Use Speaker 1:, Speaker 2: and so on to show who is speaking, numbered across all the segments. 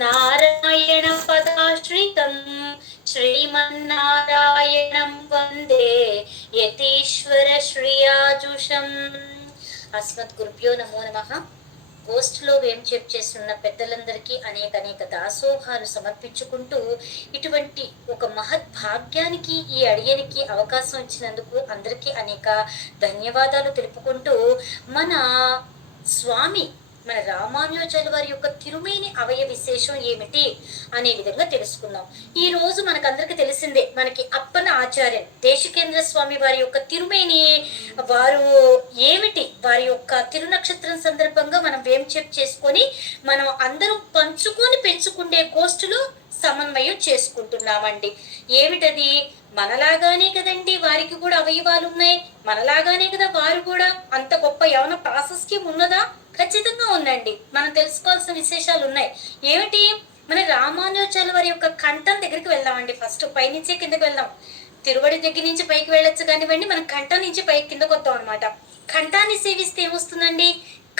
Speaker 1: నారాయణ పదాశ్రితం. శ్రీమన్నారాయణం వందే యతీశ్వర శ్రీయాజుషం. అస్మత్ గురుభ్యో నమో నమ. పోస్ట్లో వేం చెప్ చేస్తున్న పెద్దలందరికీ అనేక అనేక దాసోహాలు సమర్పించుకుంటూ ఇటువంటి ఒక మహత్ భాగ్యానికి ఈ అడియనికి అవకాశం ఇచ్చినందుకు అందరికీ అనేక ధన్యవాదాలు తెలుపుకుంటూ మన స్వామి మన రామానుజాచార్య వారి యొక్క తిరుమేని అవయ విశేషం ఏమిటి అనే విధంగా తెలుసుకుందాం. ఈ రోజు మనకందరికి తెలిసిందే మనకి అప్పన ఆచార్యన్ దేశికేంద్ర స్వామి వారి యొక్క తిరుమేని వారు ఏమిటి? వారి యొక్క తిరునక్షత్రం సందర్భంగా మనం వేం చెప్ చేసుకొని మనం అందరూ పంచుకొని పెంచుకునే గోష్ఠులు సమన్వయం చేసుకుంటున్నామండి. ఏమిటది? మనలాగానే కదండి వారికి కూడా అవయవాలు ఉన్నాయి మనలాగానే కదా వారు కూడా. అంత గొప్ప ఏమైనా ప్రాసెస్కి ఉన్నదా? ఖచ్చితంగా ఉందండి. మనం తెలుసుకోవాల్సిన విశేషాలు ఉన్నాయి. ఏమిటి? మన రామానుజాచార్య వారి యొక్క కంఠం దగ్గరికి వెళ్దామండి ఫస్ట్. పైనుంచి కిందకి వెళ్దాం. తిరువడి దగ్గర నుంచి పైకి వెళ్ళొచ్చు కానివ్వండి మనం కంఠం నుంచి పైకి కిందకు వద్దాం అనమాట కంఠాన్ని సేవిస్తే ఏమొస్తుందండి?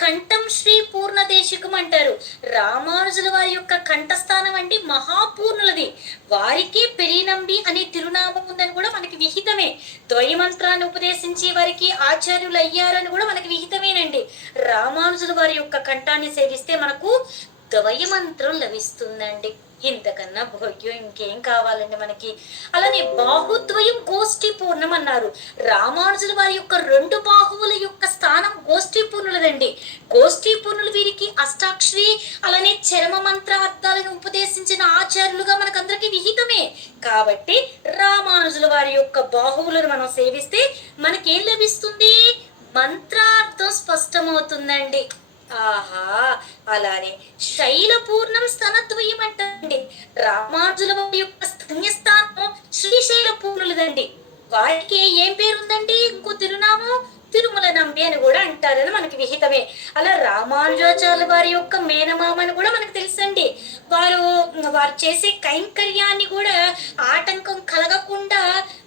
Speaker 1: కంఠం శ్రీ పూర్ణ దేశికం అంటారు. రామానుజుల వారి యొక్క కంఠస్థానం అంటే మహాపూర్ణులది. వారికి పెరినంబి అనే తిరునామం ఉందని కూడా మనకి విహితమే. ద్వయమంత్రాన్ని ఉపదేశించి వారికి ఆచార్యులు అయ్యారని కూడా మనకి విహితమేనండి. రామానుజుల వారి యొక్క కంఠాన్ని సేవిస్తే మనకు ద్వయమంత్రం లభిస్తుందండి. ఇంతకన్నా భోగ్యం ఇంకేం కావాలండి మనకి? అలానే బాహుద్వయం గోష్ఠీ పూర్ణం అన్నారు రామానుజుల వారి యొక్క రెండు బాహువుల యొక్క స్థానం గోష్ఠీ పూర్ణులదండి గోష్ఠీ పూర్ణులు వీరికి అష్టాక్షరి అలానే చరమ మంత్ర అర్థాలను ఉపదేశించిన ఆచార్యులుగా మనకందరికీ విహితమే. కాబట్టి రామానుజుల వారి యొక్క బాహువులను మనం సేవిస్తే మనకేం లభిస్తుంది? మంత్రార్థం స్పష్టమవుతుందండి. ఆహా అలానే. శైలపూర్ణం స్తనద్వయం అంటండి రామానుజుల యొక్క స్థన్యస్థానం శ్రీశైలపూర్ణులదండి వారికి ఏం పేరు ఉందండి ఇంకో తిరునామం తిరుమల నంబి అని కూడా అంటారని మనకి విహితమే. అలా రామానుజాచార్య వారి యొక్క మేనమామ అని కూడా మనకు తెలుసండి. వారు వారు చేసే కైంకర్యాన్ని కూడా ఆటంకం కలగకుండా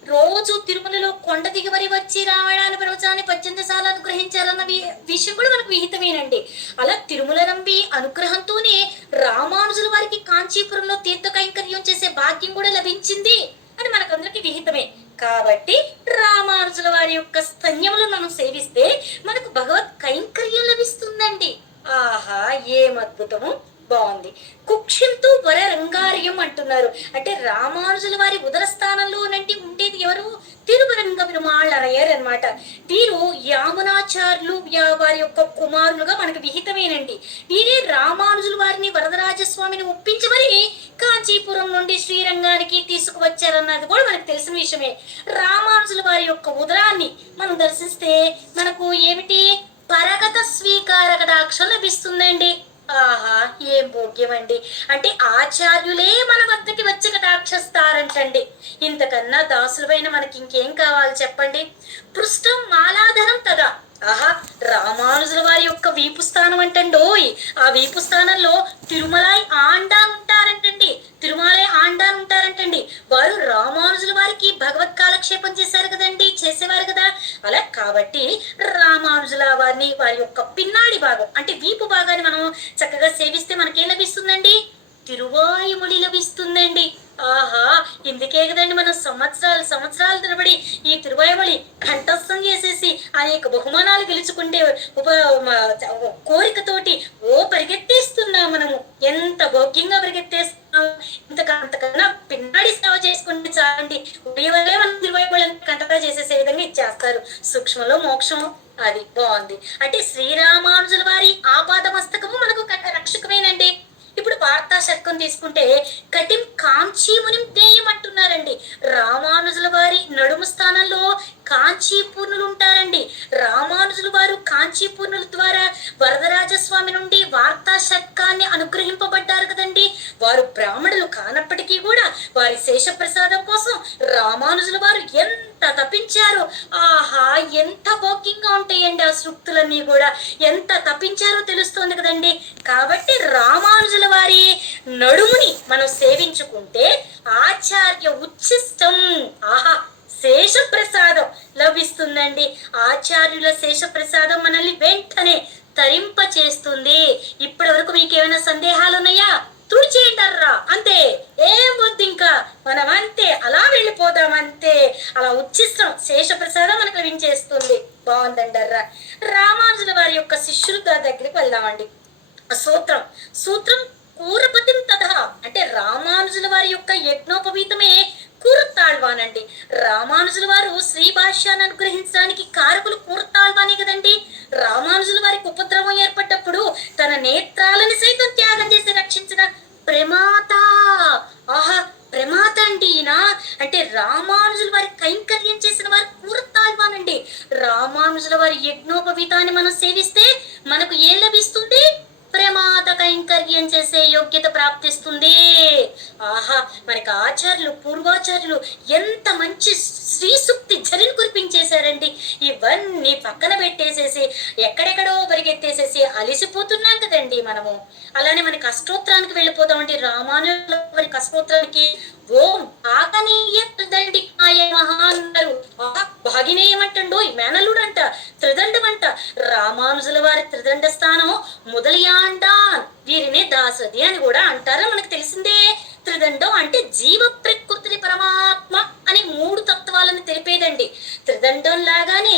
Speaker 1: రోజు తిరుమలలో కొండ దిగువరి వచ్చి రావడాన్ని ప్రవచనాన్ని పద్దెనిమిది సార్లు అనుగ్రహించాలన్న వి- విషయం కూడా మనకు విహితమేనండి. అలా తిరుమల నంబి అనుగ్రహంతోనే రామానుజుల వారికి కాంచీపురంలో తీర్థ కైంకర్యం చేసే భాగ్యం కూడా లభించింది అని మనకందరికి విహితమే. కాబట్టి రామానుజుల వారి యొక్క స్తన్యములు మనం సేవిస్తే మనకు భగవత్ కైంకర్యం లభిస్తుందండి. ఆహా ఏం అద్భుతము! బాగుంది కుక్షంతో వర రంగార్యం అంటున్నారు అంటే రామానుజుల వారి ఉదర స్థానంలోనంటే ఉండేది ఎవరు? తిరువరంగ పెరుమాళ్ళరయ్యారు అనమాట వీరు యామునాచార్యులు వారి యొక్క కుమారులుగా మనకు విహితమేనండి. వీరే రామానుజుల వారిని వరదరాజస్వామిని ఒప్పించి మరి కాంచీపురం నుండి శ్రీరంగానికి తీసుకువచ్చారన్నది కూడా మనకు తెలిసిన విషయమే. రామానుజుల వారి యొక్క ఉదరాన్ని మనం దర్శిస్తే మనకు ఏమిటి పరగత స్వీకారకటాక్షం లభిస్తుందండి ఆహా ఏం అండి అంటే ఆచార్యులే మన వద్దకి వచ్చి కటాక్షిస్తారంటండి ఇంతకన్నా దాసులపైన మనకి ఇంకేం కావాలి చెప్పండి? పృష్ఠం మాలాధరం కదా ఆహా రామానుజుల వారి యొక్క వీపు స్థానం అంటండోయ్. ఆ వీపు స్థానంలో తిరుమలై ఆండాన్ ఉంటారంటండి. తిరుమలై ఆండాన్ ఉంటారంటండి. వారు రామానుజుల వారికి భగవత్ కాలక్షేపం చేశారు కదండి చేసేవారు కదా. అలా కాబట్టి రామానుజుల వారిని వారి యొక్క పిన్నాడి భాగం అంటే వీపు భాగాన్ని మనం చక్కగా సేవిస్తే మనకేం లభిస్తుందండి? తిరువాయుముడి లభిస్తుందండి. ఆహా ఇందుకే కదండి మనం సంవత్సరాలు సంవత్సరాల తరబడి ఈ తిరువాయుమలి కంఠస్థం చేసేసి అనేక బహుమానాలు గెలుచుకుంటే ఉప కోరికతోటి ఓ పరిగెత్తేస్తున్నాం మనము. ఎంత భోగ్యంగా పరిగెత్తేస్తున్నాం. ఇంత అంతకన్నా పిన్నాడి సేవ చేసుకుంటే చాలండి. ఉదయవలే మనం తిరువాయుమలని కంటగా చేసేసే విధంగా ఇచ్చేస్తారు. సూక్ష్మలో మోక్షము అది బాగుంది. అంటే శ్రీరామానుజుల వారి ఆపాద మస్తకము మనకు రక్షకమే శతకం తీసుకుంటే కటిం కాంచీమునిం జ్ఞేయం అంటున్నారండి రామానుజుల వారి నడుము స్థానంలో కాంచీపూర్ణులు ఉంటారండి రామానుజుల వారు కాంచీపూర్ణుల ద్వారా వరదరాజస్వామి నుండి వార్తా శతకాన్ని అనుగ్రహింపబడ్డారు కదండి. వారు బ్రాహ్మణులు కానప్పటికీ కూడా వారి శేషప్రసాదం కోసం రామానుజుల వారు ఎంత తప్పించారు ఆహా ఎంత భోగ్యంగా ఉంటాయండి ఆ సృక్తులన్నీ కూడా. ఎంత తప్పించారో తెలుస్తోంది కదండి. కాబట్టి రామానుజుల వారి నడుముని మనం సేవించుకుంటే ఆచార్య ఉచ్ఛిష్టం ఆహా శేషప్రసాదం లభిస్తుందండి. ఆచార్యుల శేషప్రసాదం మనల్ని వెంటనే తరింప చేస్తుంది ఇప్పటి వరకు మీకు ఏమైనా సందేహాలు ఉన్నాయా తుడిచేయంటారా అంతే. ఏం వద్దు ఇంకా. మనం అంతే అలా వెళ్ళిపోదాం అంతే అలా ఉచ్చిష్టం శేషప్రసాదం మనకు లభించేస్తుంది. బాగుందండర్రా రామానుజుల వారి యొక్క శిష్యులు గారి దగ్గరికి వెళ్దామండి. సూత్రం. సూత్రం కూరపతిం తథ అంటే రామానుజుల వారి యొక్క యజ్ఞోపవీతమే కూరతాళ్వానండి రామానుజుల వారు శ్రీ భాష్యాన్ని అనుగ్రహించడానికి కారకులు కూరతాళ్వానే కదండి. రామానుజుల వారికి ఉపద్రవం ఏర్పడ్డప్పుడు తన నేత్రాలను సైతం త్యాగం చేసి రక్షించిన ప్రమాత. ఆహా ప్రమాత అండి ఈయన. అంటే రామానుజుల వారి కైంకర్యం చేసిన వారు కూరతాళ్వానండి రామానుజుల వారి యజ్ఞోపవీతాన్ని మనం సేవిస్తే మనకు ఏం లభిస్తుంది? ప్రమాద కైంకర్యం చేసే యోగ్యత ప్రాప్తిస్తుంది. ఆహా మనకి ఆచార్యులు పూర్వాచార్యులు ఎంత మంచి శ్రీ సూక్తి జరిని కురిపించేశారండి. ఇవన్నీ పక్కన పెట్టేసేసి ఎక్కడెక్కడో పరిగెత్తేసేసి అలిసిపోతున్నాం కదండి మనము. అలానే మనకి అష్టోత్తరానికి వెళ్ళిపోదామండి. రామానుజుల వారి అష్టోత్తరానికి ఓం ఆకనీయండి త్రిదండికాయ మహా అన్నారు ఆహా, భాగినేయమంటండో మేనలుడు అంట త్రిదండం అంట రామానుజుల వారి త్రిదండ స్థానం మొదలియాండాన్. వీరిని దాసది అని కూడా అంటారు. మనకు తెలిసిందే. త్రిదండం అంటే జీవ ప్రకృతిని పరమాత్మ అని మూడు తత్వాలను తెలిపేదండి. త్రిదండం లాగానే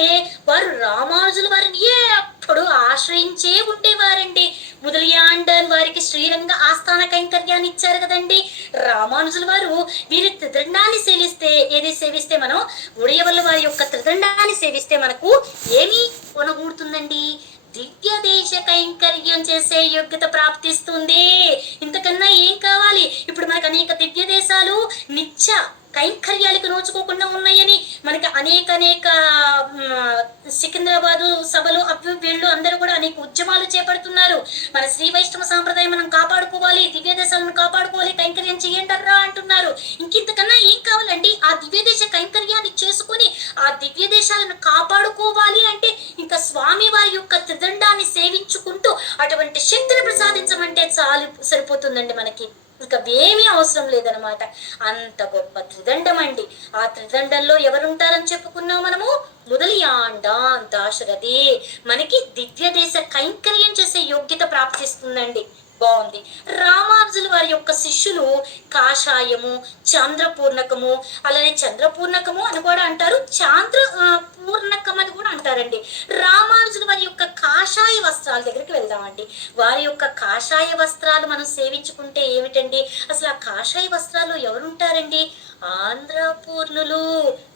Speaker 1: వారు రామానుజుల వారిని ఎప్పుడు ఆశ్రయించే ఉండేవారండి. ముదలియాండన్ వారికి శ్రీరంగ ఆస్థాన కైంకర్యాన్ని ఇచ్చారు కదండి. రామానుజుల వారు వీరి త్రిదండాన్ని సేవిస్తే ఏది సేవిస్తే మనం ఉడయవల్ల వారి యొక్క త్రిదండాన్ని సేవిస్తే మనకు ఏమి కొనగూడుతుందండి దివ్య దేశ కైంకర్యం చేసే యోగ్యత ప్రాప్తిస్తుంది. ఇంతకన్నా ఏం కావాలి? ఇప్పుడు మనకు అనేక దివ్య దేశాలు నిత్య కైంకర్యాలకు నోచుకోకుండా ఉన్నాయని మనకి అనేక అనేక సికింద్రాబాదు సభలు అవి వీళ్ళు అందరూ కూడా అనేక ఉద్యమాలు చేపడుతున్నారు. మన శ్రీ వైష్ణవ సాంప్రదాయం మనం కాపాడుకోవాలి దివ్య దేశాలను కాపాడుకోవాలి కైంకర్యం చేయండర్రా అంటున్నారు. ఇంకింతకన్నా ఏం కావాలండి? ఆ దివ్య దేశ కైంకర్యాన్ని చేసుకుని ఆ దివ్య దేశాలను కాపాడుకోవాలి అంటే ఇంకా స్వామి వారి యొక్క త్రిదండాన్ని సేవించుకుంటూ అటువంటి శక్తిని ప్రసాదించమంటే చాలు సరిపోతుందండి మనకి. ఇంకా ఏమీ అవసరం లేదనమాట అంత గొప్ప త్రిదండం అండి ఆ త్రిదండంలో ఎవరుంటారని చెప్పుకున్నాం మనము? ముదలియాండాన్ దాశరథి మనకి దివ్య దేశ కైంకర్యం చేసే యోగ్యత ప్రాప్తిస్తుందండి. బాగుంది. రామానుజుల వారి యొక్క శిష్యులు కాషాయము చంద్రపూర్ణకము అలానే చంద్రపూర్ణకము అని కూడా అంటారు. చాంద్ర పూర్ణకం అని కూడా అంటారండి. రామానుజుల వారి యొక్క కాషాయ వస్త్రాల దగ్గరికి వెళ్దామండి. వారి యొక్క కాషాయ వస్త్రాలు మనం సేవించుకుంటే ఏమిటండి? అసలు ఆ కాషాయ వస్త్రాలు ఎవరుంటారండి? ఆంధ్ర పూర్ణులు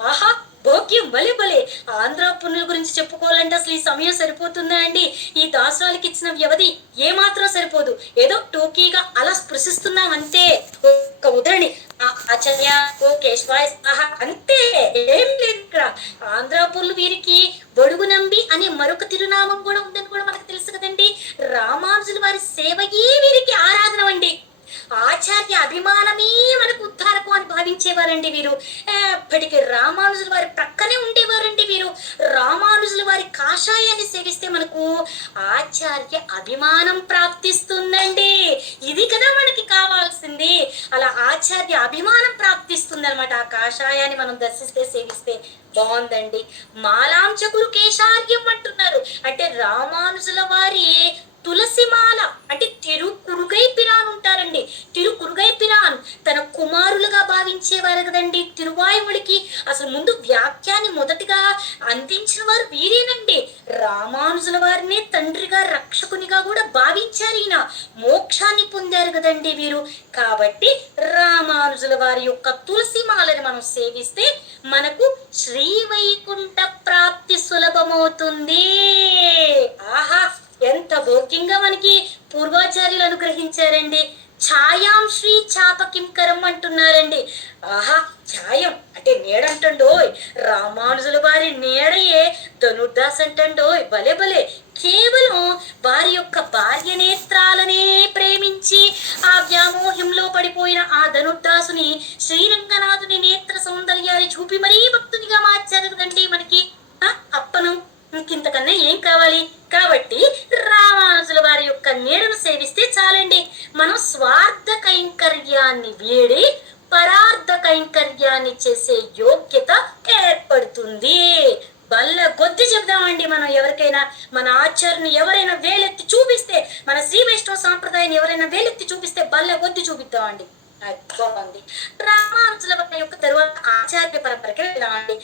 Speaker 1: ఆహా! భోగ్యం. భలే భలే. ఆంధ్ర పూర్ణుల గురించి చెప్పుకోవాలంటే అసలు ఈ సమయం సరిపోతుందా అండి? ఈ దాసరాలకి ఇచ్చిన వ్యవధి ఏ మాత్రం సరిపోదు. ఏదో టోకీగా అలా స్పృశిస్తున్నాం అంతే. ఒక ఉదరణి. ఆచార్య ఓ కేశవాయ ఆహా అంతే. ఏం లేదు ఇక్కడ. ఆంధ్రాపూర్లు వీరికి బొడుగు నంబి అనే మరొక తిరునామం కూడా ఉందని కూడా మనకు తెలుసు కదండి. రామానుజుల వారి సేవయే వీరికి ఆరాధన అండి. ఆచార్య అభిమానమే మనకు ఉద్ధారకు అని భావించేవారండి వీరు. ఎప్పటికీ రామానుజుల వారి ప్రక్కనే ఉండేవారండి వీరు. రామానుజుల వారి కాషాయాన్ని సేవిస్తే మనకు ఆచార్య అభిమానం ప్రాప్తిస్తుందండి. ఇది కదా మనకి కావాల్సింది. అలా ఆచార్య అభిమానం ప్రాప్తిస్తుందనమాట ఆ కాషాయాన్ని మనం దర్శిస్తే సేవిస్తే బాగుందండి. మాలాంచకులు కేశార్యం అంటున్నారు. అంటే రామానుజుల వారి తులసిమాల అంటే తిరుకురుగై పిరాన్ ఉంటారండి. తిరుకురుగై పిరాన్ తన కుమారులుగా భావించేవారు కదండి. తిరువాయువుడికి అసలు ముందు వ్యాఖ్యాన్ని మొదటిగా అందించిన వారు వీరేనండి. రామానుజుల వారినే తండ్రిగా రక్షకునిగా కూడా భావించారు ఈయన. మోక్షాన్ని పొందారు కదండి వీరు. కాబట్టి రామానుజుల వారి యొక్క తులసిమాలని మనం సేవిస్తే మనకు శ్రీ వైకుంఠ ప్రాప్తి సులభమవుతుంది. ఆహా! ఎంత భోగ్యంగా మనకి పూర్వాచార్యులు అనుగ్రహించారండి? ఛాయాం శ్రీ చాపకింకరం అంటున్నారండి. ఆహా ఛాయం అంటే నీడంటండోయ్. రామానుజుల వారి నీడయే ధనుర్దాస్ అంటండోయ్. భలే భలే. కేవలం వారి యొక్క భార్య నేత్రాలనే ప్రేమించి ఆ వ్యామోహంలో పడిపోయిన ఆ ధనుర్దాసుని శ్రీరంగనాథుని నేత్ర సౌందర్యాన్ని చూపి మరీ భక్తునిగా మార్చారు కదండి మనకి. ఆ, అప్పను. ఇంకింతకన్నా ఏం కావాలి? కాబట్టి యొక్క నీడను సేవిస్తే చాలండి. మనం స్వార్థ కైంకర్యాన్ని వీడి పరార్థ కైంకర్యాన్ని చేసే యోగ్యత ఏర్పడుతుంది. బల్ల కొద్ది చెప్దామండి మనం ఎవరికైనా. మన ఆచార్యని ఎవరైనా వేలెత్తి చూపిస్తే మన శ్రీ వైష్ణవ సాంప్రదాయాన్ని ఎవరైనా వేలెత్తి చూపిస్తే బల్ల కొద్ది చూపిద్దామండి. బాగుంది రామానుజుల యొక్క తరువాత ఆచార్య పరంపరకి వెళ్దామండి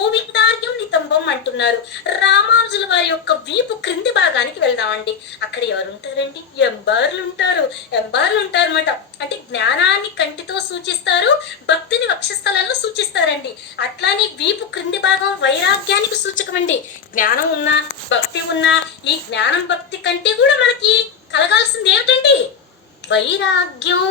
Speaker 1: గోవిందార్యం నితంబం అంటున్నారు. రామానుజుల వారి యొక్క వీపు క్రింది భాగానికి వెళ్దామండి. అక్కడ ఎవరు ఉంటారండి ఎంబార్లు ఉంటారు ఎంబార్లు ఉంటారు అనమాట అంటే జ్ఞానాన్ని కంటితో సూచిస్తారు భక్తిని వక్షస్థలంలో సూచిస్తారండి. అట్లానే వీపు క్రింది భాగం వైరాగ్యానికి సూచకమండి. జ్ఞానం ఉన్నా భక్తి ఉన్నా ఈ జ్ఞానం భక్తి కంటే కూడా మనకి కలగాల్సింది ఏమిటండి? వైరాగ్యం.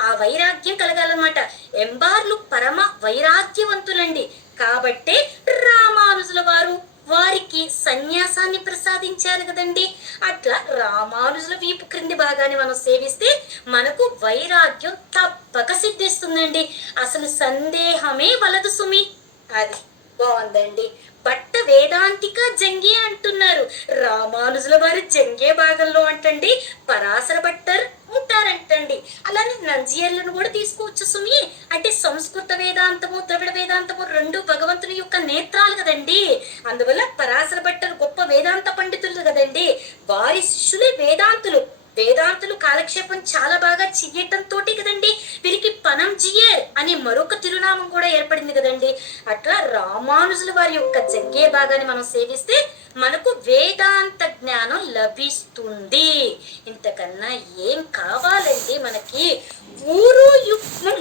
Speaker 1: ఆ వైరాగ్యం కలగాలన్నమాట. ఎంబార్లు పరమ వైరాగ్యవంతులండి. కాబట్టే రామానుజుల వారు వారికి సన్యాసాన్ని ప్రసాదించారు కదండి. అట్లా రామానుజుల వీపు క్రింది భాగాన్ని మనం సేవిస్తే మనకు వైరాగ్యం తప్పక సిద్ధిస్తుందండి. అసలు సందేహమే వలదు సుమి. అది. బాగుందండి. భట్ట వేదాంతిక జంగే అంటున్నారు. రామానుజుల వారి జంగే భాగంలో అంటండి పరాశర భట్టర్ ఉంటారంటండి. అలానే నంజియర్లను కూడా తీసుకోవచ్చు సుమి. అంటే సంస్కృత వేదాంతము ద్రవిడ వేదాంతము రెండు భగవంతుని యొక్క నేత్రాలు కదండి. అందువల్ల పరాశర భట్టర్ గొప్ప వేదాంత పండితులు కదండి. వారి శిష్యులే వేదాంతులు. వేదాంతులు కాలక్షేపం చాలా బాగా చెయ్యటంతో తోటి కదండి వీరికి పనం జియర్ అనే మరొక తిరునామం కూడా ఏర్పడింది కదండి. అట్లా రామానుజుల వారి యొక్క జంగే భాగాన్ని మనం సేవిస్తే మనకు వేదాంత జ్ఞానం లభిస్తుంది. ఇంతకన్నా ఏం కావాలండి మనకి ఊరు యుగ్మం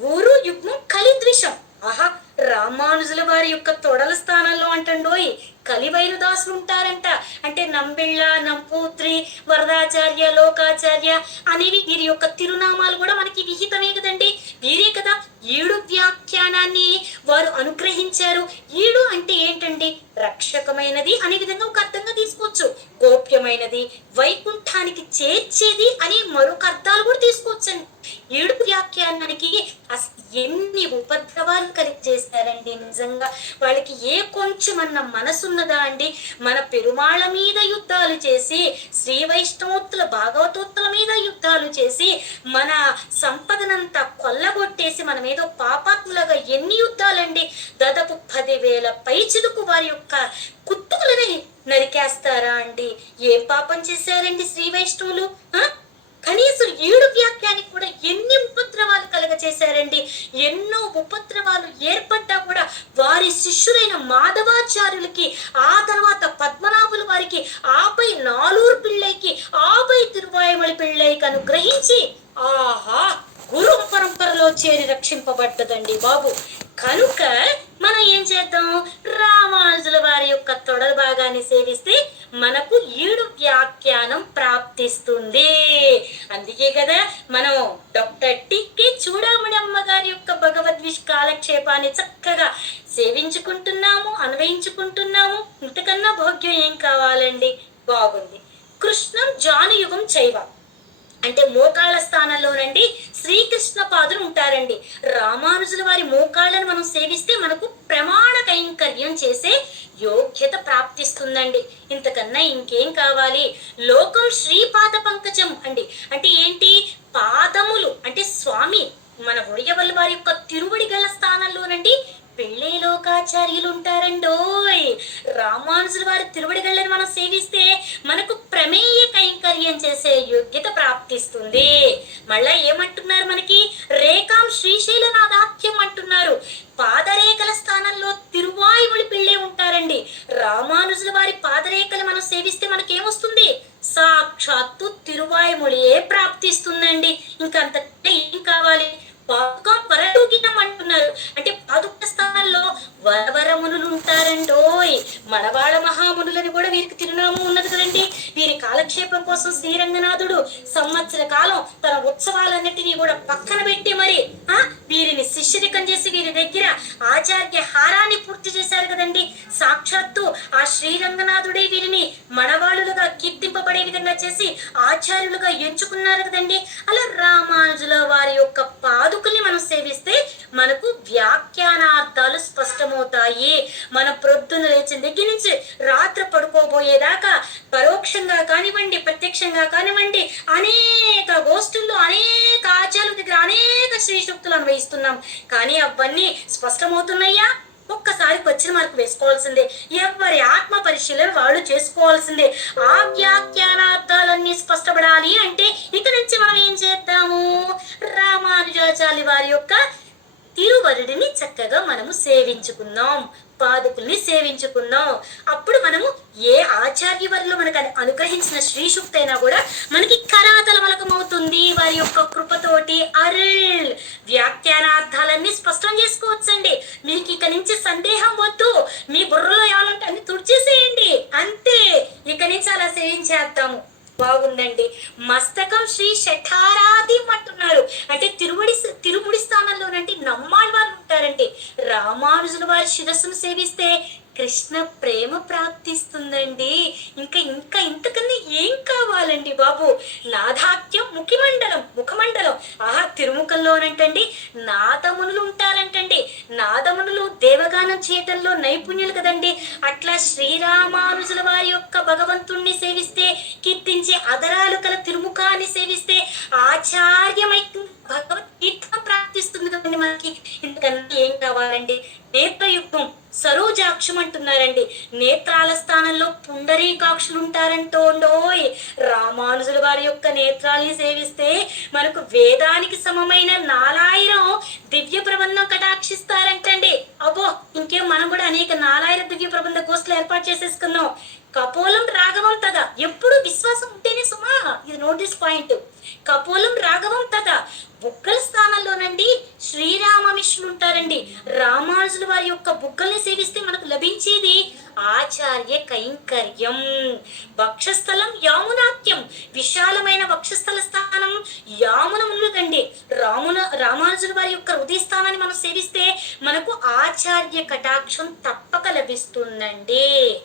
Speaker 1: ఊరు యుగ్మం కలిద్విషం ఆహా రామానుజుల వారి యొక్క తొడల స్థానంలో అంటండోయ్ కలివైన దాసులు ఉంటారంట అంటే నంబిళ్ళ నంపూత్రి వరదాచార్య లోకాచార్య అనేవి వీరి యొక్క తిరునామాలు కూడా మనకి విహితమే కదండి. వీరే కదా ఈడు వ్యాఖ్యానాన్ని వారు అనుగ్రహించారు. ఈడు అంటే ఏంటండి? రక్షకమైనది అనే విధంగా ఒక అర్థంగా తీసుకోవచ్చు. గోప్యమైనది వైకుంఠానికి చేర్చేది అని మరొక అర్థాలు కూడా తీసుకోవచ్చండి. ఏడుపు వ్యాఖ్యానానికి అస్ ఎన్ని ఉపద్రవాలు కలిగి చేస్తారండి నిజంగా. వాళ్ళకి ఏ కొంచెం అన్న మనసున్నదా అండి? మన పెరుమాళ మీద యుద్ధాలు చేసి శ్రీ వైష్ణవోత్తుల భాగవతోత్తుల మీద యుద్ధాలు చేసి మన సంపదనంతా కొల్లగొట్టేసి మన మీద పాపాత్ములుగా ఎన్ని యుద్ధాలండి? దాదాపు పదివేల పైచిలుకు వారి యొక్క కుత్తుకులని నరికేస్తారా అండి? ఏ పాపం చేశారండి శ్రీ వైష్ణవులు? ఆ? కనీసం ఏడు వ్యాఖ్యానికి కూడా ఎన్ని ఉపద్రవాలు కలగచేశారండి ఎన్నో ఉపద్రవాలు ఏర్పడ్డా కూడా వారి శిష్యులైన మాధవాచార్యులకి ఆ తర్వాత పద్మనాభుల వారికి ఆపై నాలూరు పిళ్ళైకి ఆపై తిరువాయమలి పిళ్ళైకి అనుగ్రహించి ఆహా గురు పరంపరలో చేరి రక్షింపబడ్డదండి బాబు. కనుక మనం ఏం చేద్దాం? రామానుజుల వారి యొక్క తొడల భాగాన్ని సేవిస్తే మనకు ఈడు వ్యాఖ్యానం ప్రాప్తిస్తుంది. అందుకే కదా మనం డాక్టర్ టిక్కి చూడమణి అమ్మగారి యొక్క భగవద్విష్ కాలక్షేపాన్ని చక్కగా సేవించుకుంటున్నాము అన్వయించుకుంటున్నాము. ఇంతకన్నా భోగ్యం ఏం కావాలండి? బాగుంది. కృష్ణం జానుయుగం చైవ. అంటే మోకాళ్ళ స్థానంలోనండి శ్రీకృష్ణ పాదులు ఉంటారండి. రామానుజుల వారి మోకాళ్ళను మనం సేవిస్తే మనకు ప్రమాణ కైంకర్యం చేసే యోగ్యత ప్రాప్తిస్తుందండి. ఇంతకన్నా ఇంకేం కావాలి? లోకం శ్రీపాద పంకజం అండి. అంటే ఏంటి? పాదములు అంటే స్వామి మన ఒడియవల్లి వారి యొక్క తిరువడి గల స్థానంలోనండి పెళ్ళే లోకాచార్యులు ఉంటారండోయ్ రామానుజుల వారి తిరువడిగళ్ళని మనం సేవిస్తే మనకు ప్రమేయ కైంకర్యం చేసే యోగ్యత ప్రాప్తిస్తుంది. మళ్ళా ఏమంటున్నారు మనకి? రేఖాం శ్రీశైలనాథాఖ్యం అంటున్నారు. పాదరేఖల స్థానంలో తిరువాయువుడి పిళ్ళే ఉంటారండి. రామానుజుల వారి పాదరేఖలు మనం సేవిస్తే మనకి ఏమొస్తుంది సాక్షాత్తు తిరువాయుముడియే ప్రాప్తిస్తుందండి. ఇంకంత ఏం కావాలి? పాదుక వరయోగినం అంటున్నారు అంటే పాదుక స్థానంలో వరవరమునులు ఉంటారండోయ్ మనవాళ మహామునులని కూడా వీరికి తిరునామం ఉన్నది కదండి. వీరి కాలక్షేపం కోసం శ్రీరంగనాథుడు సంవత్సర కాలం తన ఉత్సవాలన్నిటినీ కూడా పక్కన పెట్టి మరి ఆ వీరిని శిష్యరికం చేసి వీరి దగ్గర ఆచార్య హారాన్ని పూర్తి చేశారు కదండి. సాక్షాత్తు ఆ శ్రీరంగనాథుడే వీరిని మనవాళ్ళులుగా కీర్తింపబడే విధంగా చేసి ఆచార్యులుగా ఎంచుకున్నారు కదండి. అలా రామానుజుల వారి యొక్క పాదుకుల్ని మనం సేవిస్తే మనకు వ్యాఖ్యానార్థాలు స్పష్టమవుతాయి. మన ప్రొద్దున లేచిన దగ్గర నుంచి రాత్రి పడుకోబోయేదాకా పరోక్షంగా కానివ్వండి ప్రత్యక్షంగా కానివ్వండి అనేక గోష్ఠుల్లో అనేక ఆచార్యుల దగ్గర అనేక శ్రీశక్తులు అన్వయిస్తున్నాం. కానీ అవన్నీ స్పష్టమవుతున్నాయా? ఒక్కసారి వచ్చిన మార్క్ వేసుకోవాల్సిందే. ఎవరి ఆత్మ పరిశీలన వాళ్ళు చేసుకోవాల్సిందే. ఆ వ్యాఖ్యానార్థాలన్నీ స్పష్టపడాలి అంటే ఇక నుంచి మనం ఏం చేద్దాము? రామానుజాచార్య వారి యొక్క తిరువరుడిని చక్కగా మనము సేవించుకుందాం. పాదుకుల్ని సేవించుకున్నాం. అప్పుడు మనము ఏ ఆచార్య వారిలో మనకు అనుగ్రహించిన శ్రీశుక్తి అయినా కూడా మనకి కరాతలమలకమవుతుంది వారి యొక్క కృపతోటి అరుల్ వ్యాఖ్యానార్థాలన్నీ స్పష్టం చేసుకోవచ్చండి. మీకు ఇక నుంచి సందేహం వద్దు. మీ బుర్రలో ఏమాలంటే అన్ని తుడిచేసేయండి. అంతే. ఇక నుంచి అలా సేవించేద్దాము. బాగుందండి. మస్తకం శ్రీ శఠారాది అంటున్నారు. అంటే తిరుముడి తిరుముడి స్థానంలోనంటే నమ్మాళ్ళ వారు ఉంటారండి. రామానుజుల వారి శిరస్సును సేవిస్తే కృష్ణ ప్రేమ ప్రాప్తిస్తుందండి. ఇంకా ఇంకా ఇంతకన్నా ఏం కావాలండి బాబు? నాదాఖ్యం ముఖిమండలం ముఖమండలం. ఆహా తిరుముఖంలోనంటండి నాదమునులు ఉంటారంటండి. నాదమునులు దేవగానం చేయటంలో నైపుణ్యులు కదండి. అట్లా శ్రీరామానుజుల వారి యొక్క భగవంతుణ్ణి సేవిస్తే కీర్తించే అదరాలు కల తిరుముఖాన్ని సేవిస్తే ఆచార్యమై భగవత్ కీర్తన ప్రాప్తిస్తుంది కదండి మనకి. ఇంతకన్నా ఏం కావాలండి నేత్రయుక్తం సరోజాక్షం అంటున్నారండి నేత్రాల స్థానంలో పుండరీకాక్షులు ఉంటారంటోండోయ్ రామానుజుల వారి యొక్క నేత్రాల్ని సేవిస్తే మనకు వేదానికి సమమైన నాలాయిరం దివ్య ప్రబంధం కటాక్షిస్తారంటండి. అబ్బో ఇంకేం మనం కూడా అనేక నాలాయిర దివ్య ప్రబంధ కోర్సులు ఏర్పాటు చేసేసుకుందాం. కపోలం రాఘవం తద ఎప్పుడు విశ్వాసం ఉంటేనే సుమా ఇది నోటీస్ పాయింట్ కపోలం రాఘవం తద బుగ్గల స్థానంలోనండి శ్రీరామమిష్రులు ఉంటారండి రామానుజుల వారి యొక్క బుగ్గల్ని సేవిస్తే మనకు లభించేది ఆచార్య కైంకర్యం. వక్షస్థలం యామునాక్యం విశాలమైన వక్షస్థల స్థానం యామున ఉన్నదండి. రామున రామానుజుల వారి యొక్క హృదయ స్థానాన్ని మనం సేవిస్తే మనకు ఆచార్య కటాక్షం తప్పక లభిస్తుందండి.